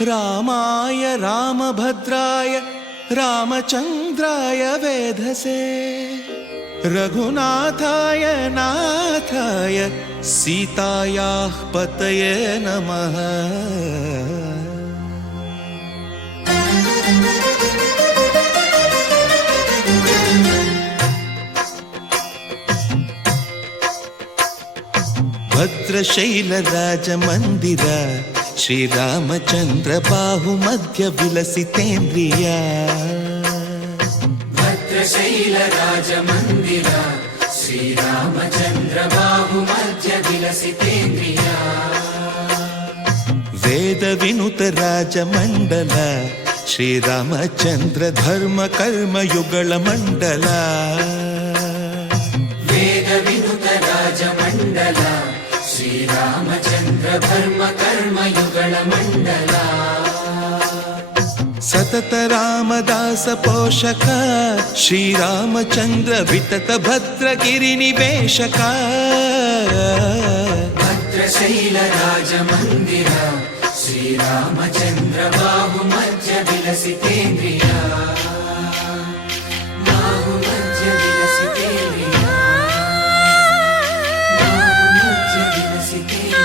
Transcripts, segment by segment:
रामाय रामभद्राय रामचन्द्राय वेधसे रघुनाथाय नाथाय सीतायाः पतये नमः। भद्रशैलराजमन्दिर श्रीरामचन्द्र बाहुमध्य विलसितेन्द्रिया। भद्रशैलराजमन्दिर श्रीरामचन्द्र बाहुमध्य विलसितेन्द्रिया। वेदविनुत राजमण्डल श्रीरामचन्द्र धर्म कर्म युगल मण्डल। वेदविनुत राजमण्डल श्रीरामचन्द्र धर्म कर्म युगल मण्डल। सतत रामदास पोषक श्रीरामचन्द्र वितत भद्रगिरि निवेशक। भद्रशैल राजमन्दिर श्रीरामचन्द्र बाहुमध्य विलसितेन्द्रिया। बाहुमध्य विलसितेन्द्रिया। बाहुमध्य विलसितेन्द्रिया।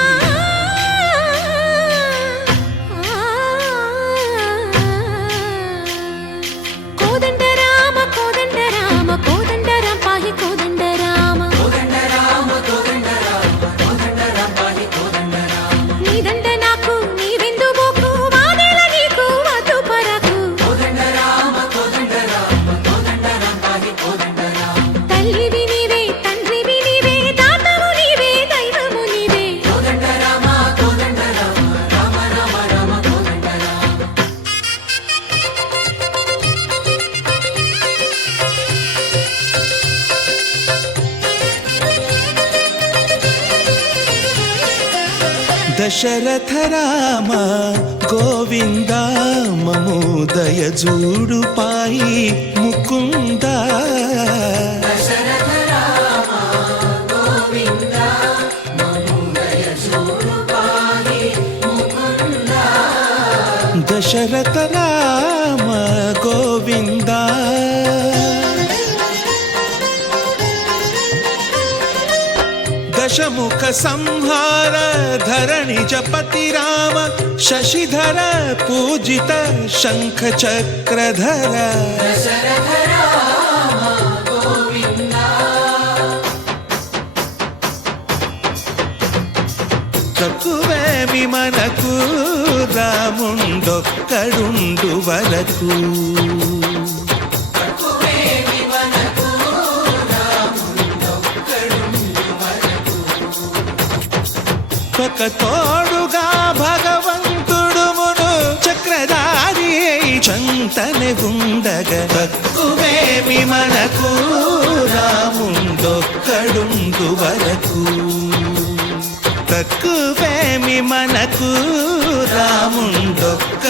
कोदंड राम कोदंड राम पाहि कोदंड राम। कोदंड राम कोदंड राम कोदंड राम पाहि कोदंड राम। नी दंड नाकु नी विंदु बोकु वादेल नीकु वधु परकु। कोदंड राम पाहि कोदंड राम। तल्लिवि नीवे तंड्रिवि नीवे दातवु नीवे दैवमु नीवे। कोदंड राम राम राम राम कोदंड राम। दशरथ राम गोविंद ममोदय जूडु पाई मुकुंद। दशरथ राम गोविंद ममोदय जूडु पाहि मुकुंद। दशरथ राम गोविंद दशमुख संहार धरणि जपति राम शशिधर पूजित शंख चक्रधर। दशरथ राम गोविंद। తక్కువేమి మనకు రాముండొక్కడుండు వరకు। ఒక తోడుగా భగవంతుడు మును చక్రధారి చంతనే ఉండగ తక్కువేమి మనకు రాముండొక్కడుండు వరకు। తక్కువేమి మనకు రాముండొక్కడుండు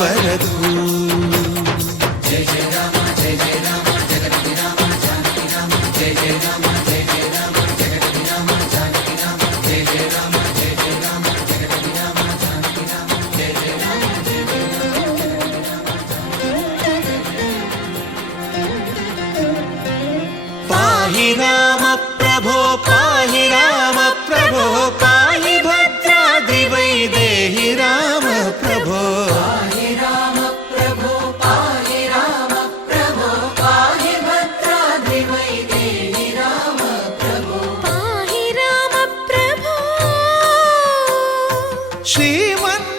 వరకు। జయ జయ రామ జయ జయ రామ జగతి రామ జానకి రామ జయ జయ రామ జయ జయ రామ జగతి రామ జానకి రామ జయ జయ రామ జయ జయ రామ జగతి రామ జానకి రామ జయ జయ రామ జయ జయ రామ। పాహి రామ ప్రభో పాహి రామ ప్రభో పాహి భద్రాద్రి వైదేహి రామ ప్రభో। పాహి రామ ప్రభో పాహి రామ ప్రభో పాహి భద్రాద్రి వైదేహి రామ ప్రభో। पाहि राम प्रभो। శ్రీమన్